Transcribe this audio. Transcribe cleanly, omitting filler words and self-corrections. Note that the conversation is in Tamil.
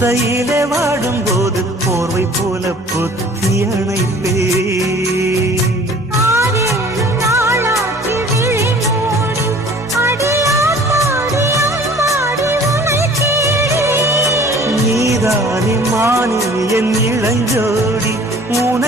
ஒத்தையிலே வாடும் போது போர்வை போல பொத்தி அணைப்பே. நீதானே மானே என் இளஞ்சோடி உனை